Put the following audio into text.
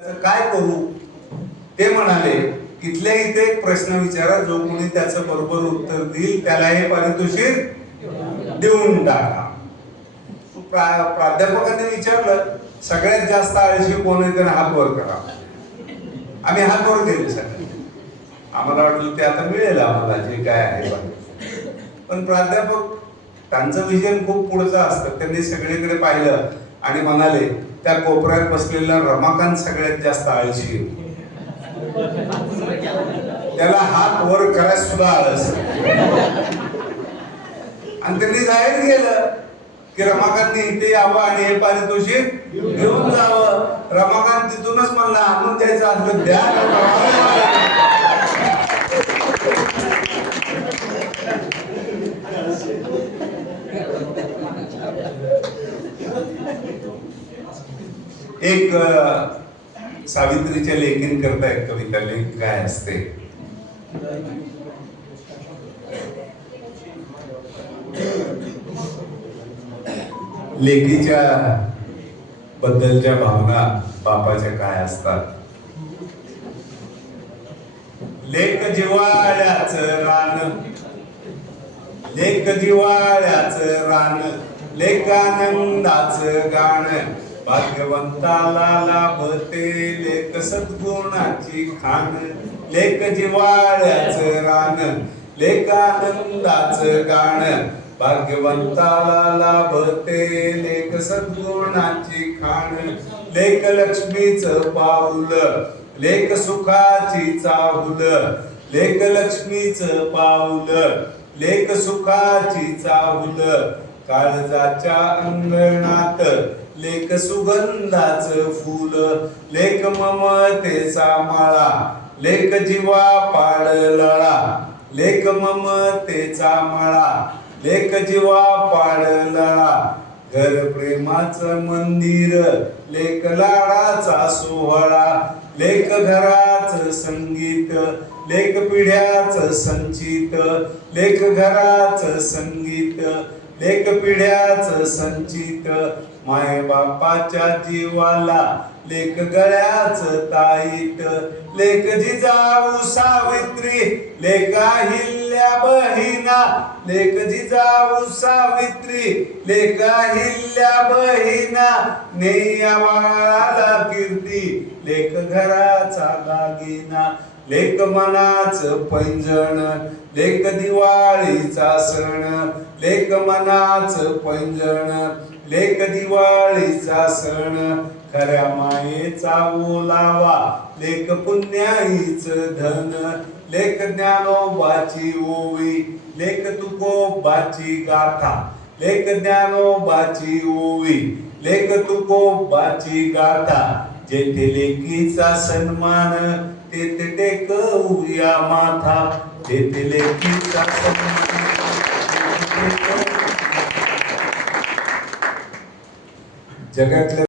काय करू ते म्हणाले, इथल्या इथे एक प्रश्न विचारा, जो कोणी त्याचं बरोबर उत्तर देईल त्याला हे पारितोषिक देऊन टाका. प्राध्यापकांनी विचारलं, सगळ्यात जास्त आळशी कोण आहे, त्याने हात वर करा. आम्ही हात वर केले सगळे. आम्हाला वाटलं ते आता मिळेल आम्हाला जे काय आहे. पण प्राध्यापक त्यांचं विजन खूप पुढचं असतं. त्यांनी सगळीकडे पाहिलं आणि म्हणाले, त्या कोपऱ्यात बसलेला रमाकांत सगळ्यात जास्त आळशी, त्याला हात वर करायला सुद्धा आळस. आणि त्यांनी जाहीर केलं की रमाकांतने इथे यावं आणि हे पारितोषिक घेऊन जावं. रमाकांत तिथूनच म्हणला, आणून द्यायचं असलं द्या. एक सावित्रीच्या लेखीन करता एक कविता लेख काय असते. लेकीच्या बद्दलच्या भावना बापाच्या काय असतात. लेक जिव्हाळ्याच रान, लेक जिव्हाळ्याच रान, लेक आनंदाच गाण, भाग्यवंताला लाभते लेक सद्गुणाची खाण. लेक जिव्हाळ्याच रान, लेक आनंदाच गाण, भाग्यवंताला लाभते लेक सद्गुणाची खाण. लेक लक्ष्मीचं पाऊल, लेक सुखाची चाहुल, लेक लक्ष्मीचं पाऊल, लेक सुखाची चाहुल, काळजाच्या अंगणात लेक सुगंधाचं फूल, लेक ममतेचा माळा, लेक जीवा पाडलळा, लेक ममतेचा माळा, लेक जीवा पाडलळा. घर प्रेमाचं मंदिर, लेक लाडाचा सोहळा, लेक घराचं संगीत, लेक पिढ्याचं संचित, लेक घराचं संगीत, लेक पिढ्याचं संचित. माय बापाच्या जीवाला लेक गळ्याच ताईत, लेक जिजाऊ सावित्री, लेक अहिल्या बहिणा, लेक जिजाऊ सावित्री, लेक अहिल्या बहिणा. नेया बाळाला कीर्ती, लेक घराचा दागिना, लेक मनाचं पैंजण, लेक दिवाळीचा सण, लेक मनाचं पैंजण, लेक दिवाळीचा सण. खऱ्या मायेचा ओलावा, लेक पुण्याईच धन, लेक ज्ञानोबाची ओवी, लेक तुकोबाची गाथा, लेक ज्ञानोबाची ओवी, लेक तुकोबाची गाथा. जेथे लेकीचा सन्मान, तेथे टेकवूया माथा, जेथे लेकीचा सन्मान. जगातल्या